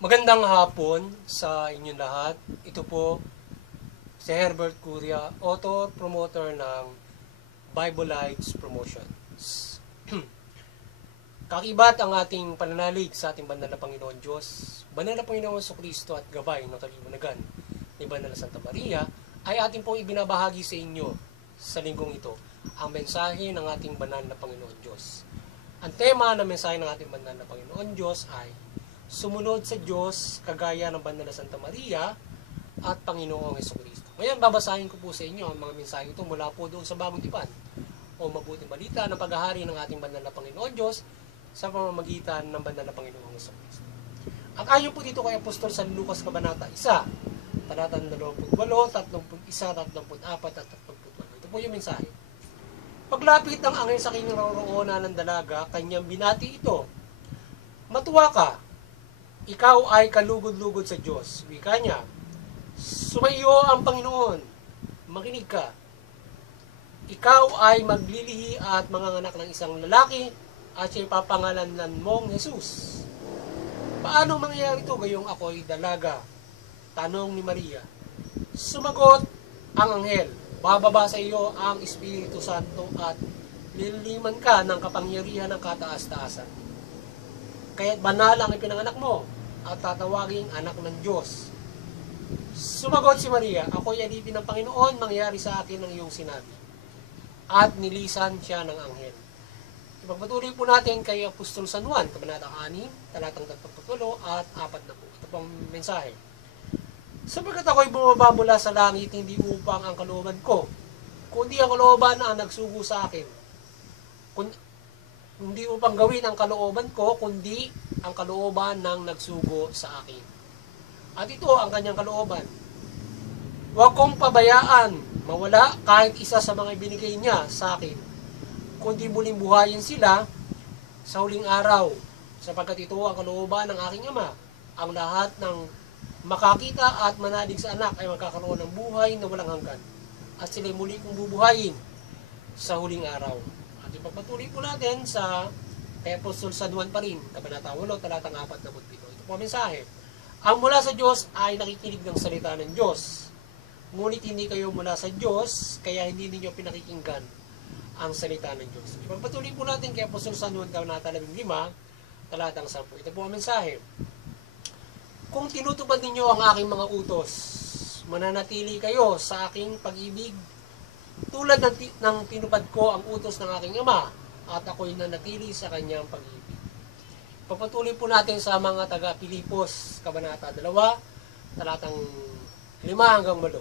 Magandang hapon sa inyong lahat. Ito po si Herbert Curia, author, promoter ng Bible Lights Promotions. Kakibat ang ating pananalig sa ating banal na Panginoon Diyos, banal na Panginoon Kristo at gabay ng kaliwanagan ni Banal na Santa Maria, ay ating pong ibinabahagi sa inyo sa linggong ito ang mensahe ng ating banal na Panginoon Diyos. Ang tema ng mensahe ng ating banal na Panginoon Diyos ay sumunod sa Diyos kagaya ng Banal na Santa Maria at Panginoong Jesucristo. Ngayon, babasahin ko po sa inyo ang mga mensahe ito mula po doon sa Bagong Tipan o Mabuting Balita ng paghahari ng ating Banal na Panginoon Diyos sa pamamagitan ng Banal na Panginoong Jesucristo. Ang ayon po dito kay Apostol San Lucas Kabanata 1, talatang 28, 31, 34 at 38. Ito po yung mensahe. Paglapit ng anghel sa kinaroroonan ng dalaga, kanyang binati ito. Matuwa ka, ikaw ay kalugod-lugod sa Diyos. Wika niya, sumayo ang Panginoon, makinig ka. Ikaw ay maglilihi at manganganak ng isang lalaki at siya'y papangalanan mong Jesus. Paano mangyayari ito gayong ako'y dalaga? Tanong ni Maria. Sumagot ang anghel, bababa sa iyo ang Espiritu Santo at liliman ka ng kapangyarihan ng kataas-taasan. Kaya't banal ang ipinanganak mo at tatawaging anak ng Diyos. Sumagot si Maria, ako'y alipin ng Panginoon, mangyari sa akin ang iyong sinabi. At nilisan siya ng anghel. Ipagpatuloy po natin kay Apostol San Juan, Kabanata 6, talatang 38 at 40. Ito pong mensahe. Sapagkat ako'y bumaba mula sa langit, hindi upang ang kalooban ko, kundi ang kalooban ang nagsugo sa akin. Hindi upang gawin ang kalooban ko, kundi ang kalooban ng nagsugo sa akin. At ito ang kanyang kalooban. Huwag kong pabayaan mawala kahit isa sa mga ibinigay niya sa akin, kundi muling buhayin sila sa huling araw, sapagkat ito ang kalooban ng aking Ama. Ang lahat ng makakita at manalig sa anak ay magkakaroon ng buhay na walang hanggan, at sila'y muli kong bubuhayin sa huling araw. At ipagpatuloy po natin sa kay Apostol San Juan pa rin, Kabanata 8, talatang 47. Ito po ang mensahe. Ang mula sa Diyos ay nakikinig ng salita ng Diyos. Ngunit hindi kayo mula sa Diyos, kaya hindi ninyo pinakikinggan ang salita ng Diyos. Ipagpatuloy po natin kay Apostol San Juan, Kabanata 15, talatang 10. Ito po ang mensahe. Kung tinutupad ninyo ang aking mga utos, mananatili kayo sa aking pag-ibig, tulad ng tinupad ko ang utos ng aking Ama, at ako'y nanatili sa kanyang pag-ibig. Papatuloy po natin sa mga taga-Pilipos, Kabanata 2, talatang 5 hanggang 8.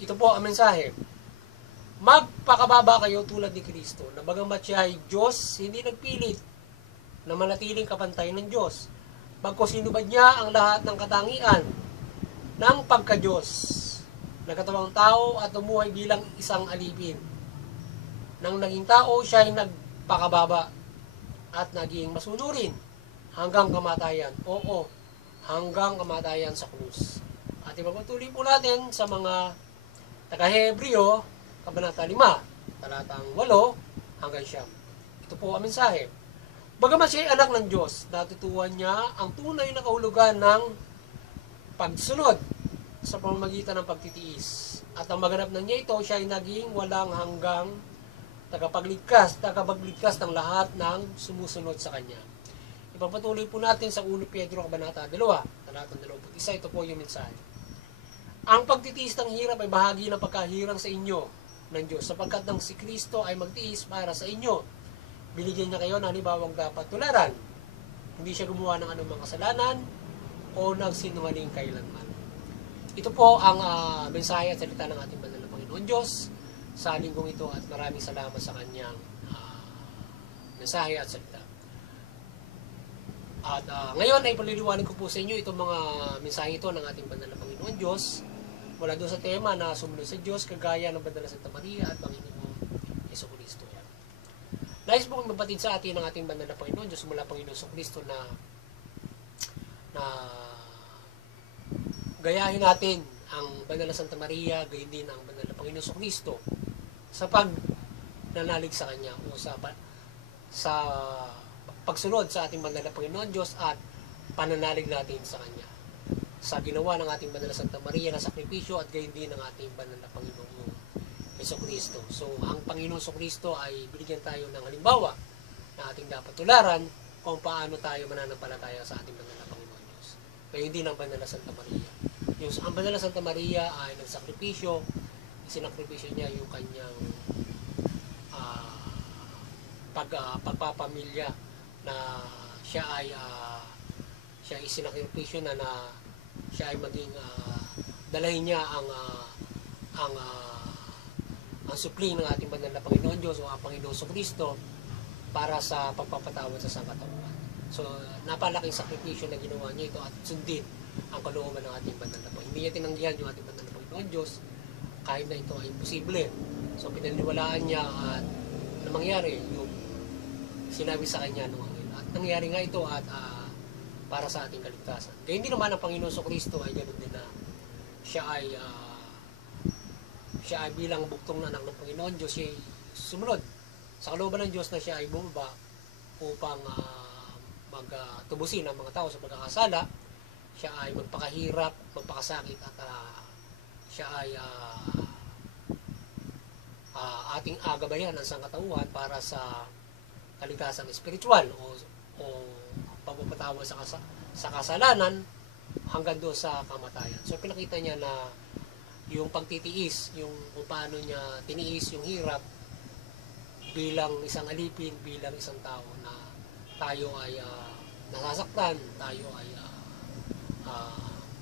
Ito po ang mensahe. Magpakababa kayo tulad ni Kristo, na bagamat siya ay Diyos, hindi nagpilit na manatiling kapantay ng Diyos. Bagkus sinubad niya ang lahat ng katangian ng pagka-Diyos, nagkatawang tao at umuhay bilang isang alipin. Nang naging tao, siya ay nagpakababa at naging masunurin hanggang kamatayan. Oo, hanggang kamatayan sa krus. At ipagpatuloy po natin sa mga taga-Hebreo, Kabanata 5, talatang 8 hanggang 9. Ito po ang mensahe. Bagamat siya ay anak ng Diyos, natutuhan niya ang tunay na kahulugan ng pagsunod sa pamamagitan ng pagtitiis. At ang maganap na niya ito, siya ay naging walang hanggang tagapagligtas ng lahat ng sumusunod sa kanya. Ipagpatuloy po natin sa 1 Pedro Kabanata 2, talatang 21. Ito po yung mensahe. Ang pagtitiis ng hirap ay bahagi ng pagkahirang sa inyo ng Diyos, sapagkat nang si Kristo ay magtiis para sa inyo, binigyan niya kayo ng halimbawang dapat tularan. Hindi siya gumawa ng anumang kasalanan o nagsinungaling kailanman. Ito po ang mensahe at salita ng ating banal na Panginoon Diyos sa linggong ito, at maraming salamat sa kanyang mensahe at salita. At ngayon ay paliliwanag ko po sa inyo itong mga mensahe ito ng ating banal na Panginoon Diyos mula doon sa tema na sumunod sa Diyos kagaya ng Banal na Santa Maria at Panginoong Jesucristo. Nais po kong mabatid sa atin ng ating banal na Panginoon Diyos mula Panginoon Jesucristo na gayahin natin ang Banal na Santa Maria, gayon din ang Banal na Panginoon Jesucristo sa pagnanalig sa Kanya o sa pagsunod sa ating banal na Panginoon Diyos at pananalig natin sa Kanya. Sa ginawa ng ating banal na Santa Maria na sakripisyo at gayon din ng ating banal na Panginoong Jesucristo. So, ang Panginoong Jesucristo ay binigyan tayo ng halimbawa na ating dapat tularan kung paano tayo mananampalataya sa ating banal na Panginoon Diyos. Gayon din ang banal na Santa Maria. Ang banal na Santa Maria ay nagsakripisyo, sinakripisyo niya yung kanyang pagpapamilya na siya ay sinakripisyo na siya ay maging dalahin niya ang supling ng ating banal na Panginoon Diyos o ang Panginoon Jesucristo para sa pagpapatawad sa sangkatauhan. So, napalaking sakripisyo na ginawa niya ito at sundin ang kalooban ng ating banal na Panginoon. Hindi niya tinanggihan yung ating banal na Panginoon Diyos kahit na ito ay imposible. So, pinaniwalaan niya at na mangyari yung sinabi sa kanya nung angel. At nangyari nga ito at para sa ating kaligtasan. Kaya hindi naman ang Panginoon Jesucristo ay ganoon din na siya ay bilang buktong na anak ng Panginoon Diyos, siya ay sumunod sa kalooban ng Diyos na siya ay bumaba upang magtubusin ang mga tao sa pagkakasala. Siya ay magpakahirap, magpakasakit at siya ay ating agabayan ng sangkatauhan para sa kaligtasan espiritual o pagpapatawa sa kasalanan hanggang doon sa kamatayan. So pinakita niya na yung pagtitiis, yung kung paano niya tiniis yung hirap bilang isang alipin, bilang isang tao na tayo ay nasasaktan, tayo ay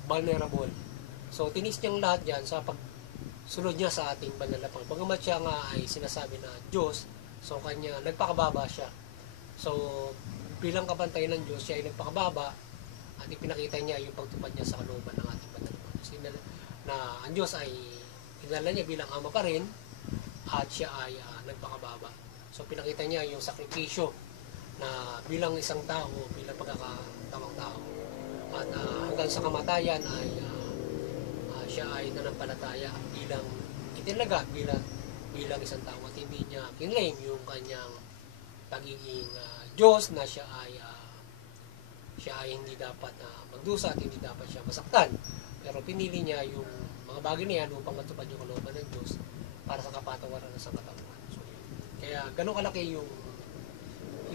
vulnerable. So tinis niyang lahat yan sa pagsunod niya sa ating banal na Panginoon. Bagamat siya nga ay sinasabi na Diyos, so kanya nagpakababa siya. So bilang kabantay ng Diyos, siya ay nagpakababa at ipinakita niya yung pagtupad niya sa kalooban ng ating banal na Panginoon. Na ang Diyos ay kinala niya bilang ama pa rin at siya ay nagpakababa. So pinakita niya yung sakripisyo na bilang isang tao, bilang pagkakatawang tao. At hanggang sa kamatayan ay siya ay nanampalataya bilang itinaga bilang isang tao at hindi niya kinlaim yung kanyang pagiging Diyos na siya ay hindi dapat magdusa at hindi dapat siya masaktan. Pero pinili niya yung mga bagay na yan upang matupad yung kalooban ng Diyos para sa kapatawaran ng sangkatauhan. So, kaya ganun kalaki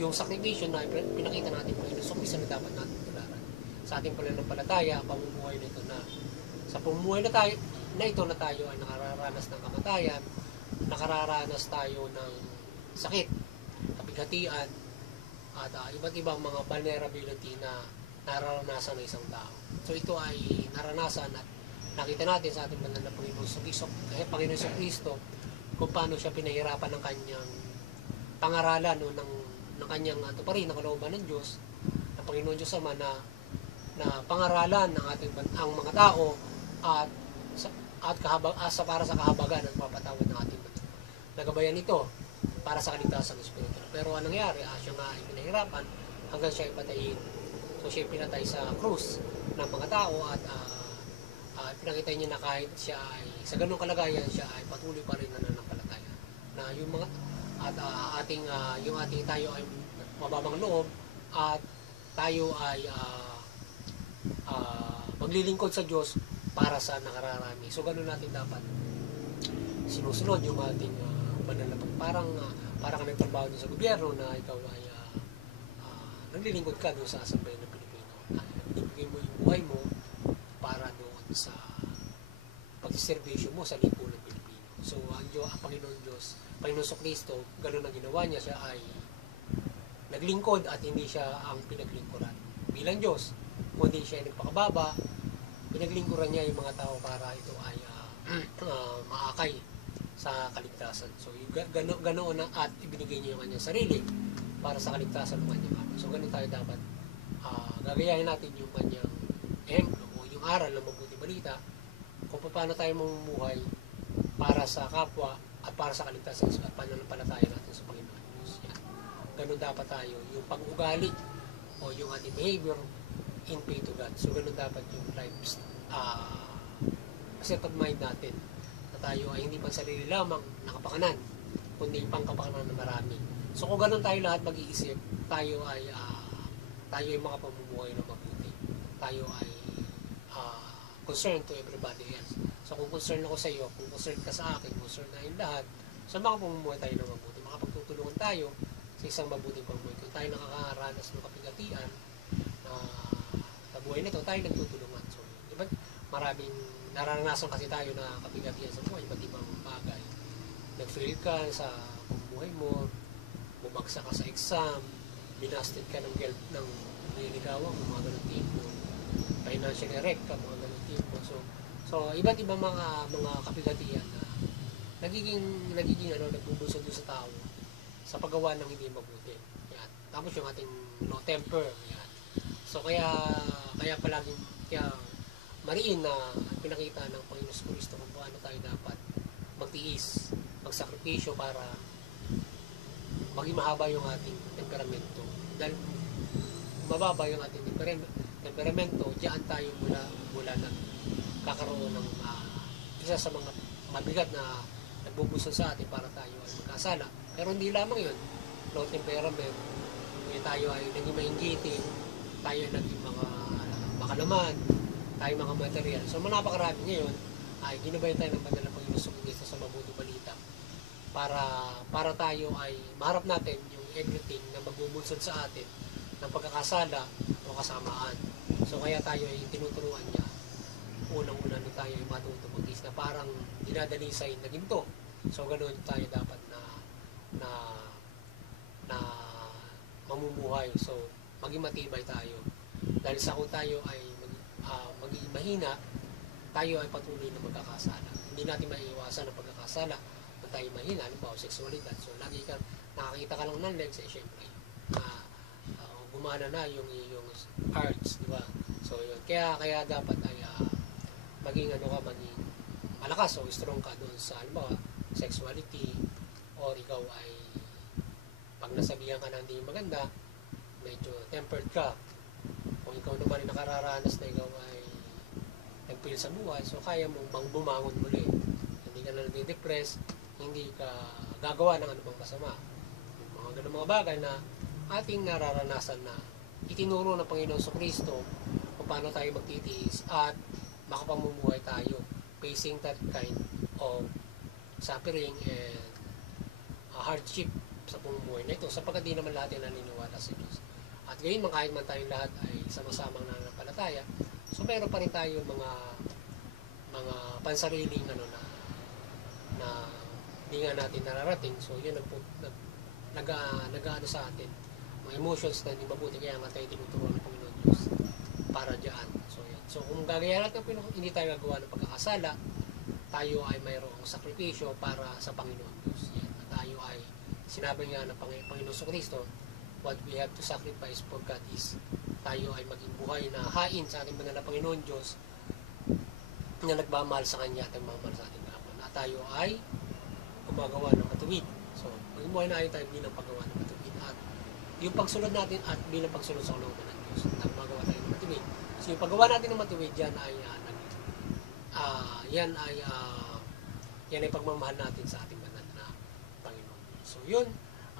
yung sakripisyo na pinakita natin po yun. So, isa na dapat natin tularan. Sa ating pananampalataya, pamumuhay na ito na sa pamumuhay na ito na tayo ay nakararanas ng kamatayan, nakararanas tayo ng sakit, kabighatian, at iba't ibang mga vulnerability na nararanasan ng isang tao. So ito ay naranasan at nakita natin sa ating banal na Panginoon Jesucristo kung paano siya pinahirapan ng kanyang pangaralan o ng kanyang tuparin ng kalooban ng Diyos, ng Panginoon Diyos Ama na pangaralan ng ang mga tao at para sa kahabagan at papatawad ng ating banal. Nagabayan ito para sa kaligtasan ng espiritual. Pero anong nangyari? Siya nga ay pinahirapan hanggang siya ay patayin. So siya pinatay sa krus ng mga tao at pinakita niya na kahit siya ay sa ganung kalagayan siya ay patuloy pa rin nananampalataya. Na yung mga yung ating tayo ay mababang loob at tayo ay maglilingkod sa Diyos para sa nakararami. So ganun natin dapat sinusunod yung ating banal na parang ka nagtrabaho sa gobyerno na ikaw ay naglilingkod ka doon sa Asamblea ng Pilipino. Ibigay mo yung buhay mo para doon sa pagsiservisyo mo sa lipunan ng Pilipino. So ang Panginoon Diyos, Panginoon Jesucristo, gano'n ang ginawa niya, siya ay naglingkod at hindi siya ang pinaglingkuran. Bilang Diyos, kundi siya ay nagpakababa, pinaglingkuran niya yung mga tao para ito ay maakay sa kaligtasan. So ganoon na at ibinigay niya yung kanyang sarili para sa kaligtasan ng kanyang ama. So ganun tayo dapat gagayahin natin yung kanyang ehemplo o yung aral ng mabuti balita kung paano tayo mamumuhay para sa kapwa at para sa kaligtasan at pananampalataya natin sa Panginoon Diyos. Yan. Ganun dapat tayo. Yung pag-ugali o yung ating behavior in faith to God. So ganun dapat yung life set of mind natin na tayo ay hindi pang sarili lamang nakapakanan kundi pang kapakanan ng marami. So kung ganun tayo lahat mag-iisip, tayo ay makapamumuhay na mabuti. tayo ay concerned to everybody else. So kung concerned ako sa iyo, kung concerned ka sa akin, concerned na yung lahat, so makapamumuhay tayo ng mabuti. Makapagtutulungan tayo sa isang mabuting pamumuhay. Kung tayo nakakaranas ng kapigatian sa buhay na ito, tayo nagtutulungan. So, diba, maraming naranasan kasi tayo na kapigatian sa buhay, iba't ibang bagay. Nag-fail ka sa pamumuhay mo, bumagsak ka sa exam, binasted ka ng nililigawan mo, mga ganun tipo, financial wreck ka, mga ganun tipo. So iba't ibang mga kapigatian na nagiging nagbubulso doon sa tao sa paggawa ng hindi mabuti. Yan. Tapos yung ating no temper. Yan. So kaya palaging mariin na pinakita ng Panginoon Kristo kung paano tayo dapat magtiis, magsakripisyo para maging mahaba yung ating temperamento. Dahil mababa yung ating temperamento, diyan tayo mula nagkakaroon ng isa sa mga mabigat na nagbubuso sa atin para tayo ay magkasala. Pero hindi lamang yun. Low temperament, tayo ay naging mainggitin, tayo ay naging mga makalaman, tayo mga material. So napakarami ngayon ay ginabayan tayo ng banal na Panginoon Kristo sa mabuting balita para tayo ay maharap natin yung everything na magbubunsod sa atin ng pagkakasala o kasamaan. So kaya tayo ay tinuturuan niya unang-una na tayo ay matuto mag-is na parang dinadalisay na ginto. So ganoon tayo dapat na mamumuhay. So maging matibay tayo. Dahil sa kung tayo ay maging mahina, tayo ay patuloy na magkakasala. Hindi natin maiiwasan ang pagkakasala kung tayo mahina, halimbawa sexualidad. So lagi ka nakakita ka lang ng legs, syempre gumana na yung hearts, di ba? So yun, kaya dapat ay maging malakas o strong ka doon sa halimbawa sexuality, or ikaw ay pag nasabihan ka na hindi maganda, medyo tempered ka. Kung ikaw naman ay nakararanas na ikaw ay nag-fail sa buhay, so kaya mo bumangon muli. Hindi ka na nade-depress, hindi ka gagawa ng anumang masama. Mga ganun mga bagay na ating nararanasan na itinuro ng Panginoon Kristo kung paano tayo magtitiis at makapamumuhay tayo facing that kind of suffering and hardship sa pamumuhay na ito, sapagkat di naman lahat ay naniniwala sa Diyos. At ngayon, kahit man tayong lahat ay sama-samang nananampalataya, so meron pa rin tayo mga pansariling na hindi nga natin nararating. So yun nag-ano sa atin, mga emotions na hindi mabuti, kaya nga tayo tinuturuan ng Panginoon Diyos para dyan. So yun. So kung gagayan natin hindi tayo gagawa ng pagkakasala, tayo ay mayroong sakripisyo para sa Panginoon Diyos. Yan. At tayo ay sinabi nga ng Panginoon Kristo, what we have to sacrifice for God is tayo ay maging buhay na hain sa ating banal na Panginoon Diyos na nagmamahal sa Kanya at nagmamahal sa ating kapwa. At tayo ay gumagawa ng matuwid. So, maging buhay na ayon tayo bilang paggawa ng matuwid. At yung pagsunod natin at bilang pagsunod sa kalooban ng Diyos na gumagawa tayo ng matuwid. So, yung paggawa natin ng matuwid, yan ay pagmamahal natin sa ating banal na Panginoon. So, yun.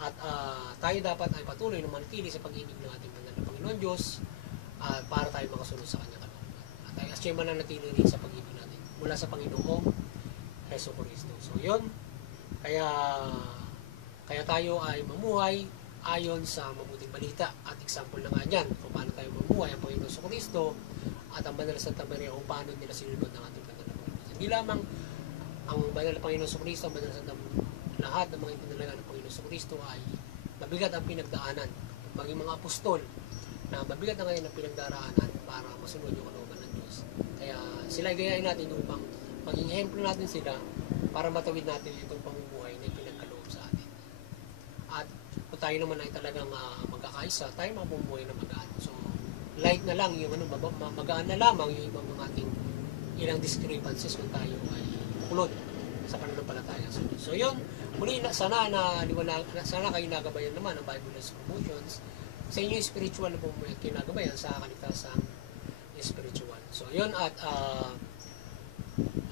At tayo dapat ay patuloy na manatili sa pag-ibig ng ating banal na Panginoon Diyos para tayo makasunod sa Kanyang kalooban. At tayo as siya mananatili rin sa pag-ibig natin mula sa Panginoong Hesus Kristo. So, yun. Kaya tayo ay mamuhay ayon sa mabuting balita. At example na nga dyan kung paano tayo mamuhay ang Panginoon Hesus Kristo at ang banal na Santa Maria kung paano nila sinunod ng ating banal na Panginoon. Hindi lamang ang banal na Panginoon Hesus Kristo, ang banal na Santa Maria, lahat ng mga itinalaga ng Panginoon Hesus Kristo ay mabigat ang pinagdaanan. Maging mga apostol na mabigat na ngayon ang pinagdaraanan para masunod yung kalooban ng Diyos. Kaya sila gayahin natin upang maging ehemplo natin sila para matawid natin itong pamumuhay na ipinagkaloob sa atin. At kung tayo naman ay talagang magkakaisa, tayo mapumuhay na magaan. So, light na lang yung magaan na lamang yung ibang mga ating ilang discrepancies kung tayo ay buklod sa pananampalataya sa Diyos. So, yun. Muli, sana kayo nagabayan naman ang Bible Promotions sa inyong spiritual na pumuhay at kinagabayan sa kaligtasang spiritual. So, yun. At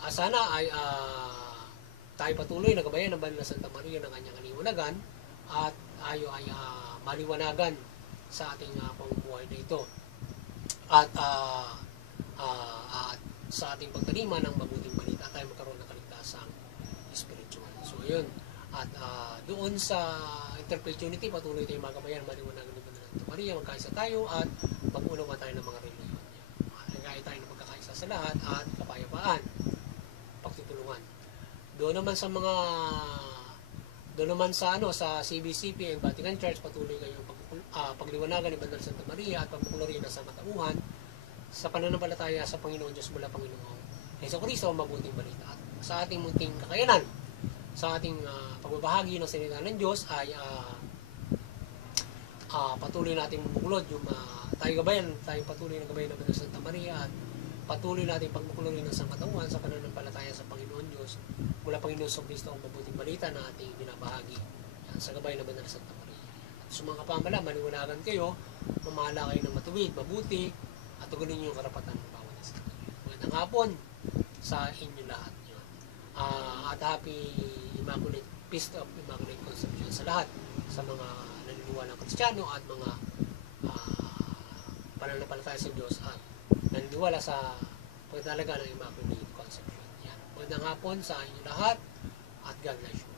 sana ay tayo patuloy na gabayan ng banal na Santa Maria ng kanyang kaliwanagan at tayo ay maliwanagan sa ating pamumuhay na ito. at at sa ating pagtalima ng mabuting balita tayo magkaroon ng kaligtasang spiritual. So yun. At doon sa interpret-unity, patuloy tayong magabayan, maliwanagan ni Santa Maria, magkaisa tayo at mag-unawa tayo ng mga reliyon. Nagaya tayo ng magkakaisa sa lahat at kapayapaan, pagtutulungan. Doon naman sa CBCP and Vatican Church, patuloy kayong pagliwanagan ni Banal Santa Maria at pagkukulorina sa katauhan sa pananampalataya sa Panginoon Diyos mula Panginoon Jesucristo, mabuting balita. At sa ating munting kakayanan, sa ating pagbabahagi ng salita ng Diyos ay patuloy nating bumuklod yung tayong patuloy na gabayan ng Banal Santa Maria at patuloy nating pagbukulorin ng sangkatauhan sa pananampalataya sa Panginoon Diyos mula Panginoon Jesucristo ang mabuting balita na ating binabahagi sa gabayan ng Banal Santa Maria. At sa mga kapamala, maniwanagan kayo, mamahala kayo ng matuwid, mabuti, at tugunin niyo yung karapatan ng bawat isa. Magandang hapon sa inyo lahat. At happy Immaculate Feast of Immaculate Conception sa lahat, sa mga naniniwalang Kristiyano at mga pananampalataya sa Diyos at naniniwala sa pagtalaga ng Immaculate Conception. Yan. Magandang hapon sa inyo lahat at God bless you.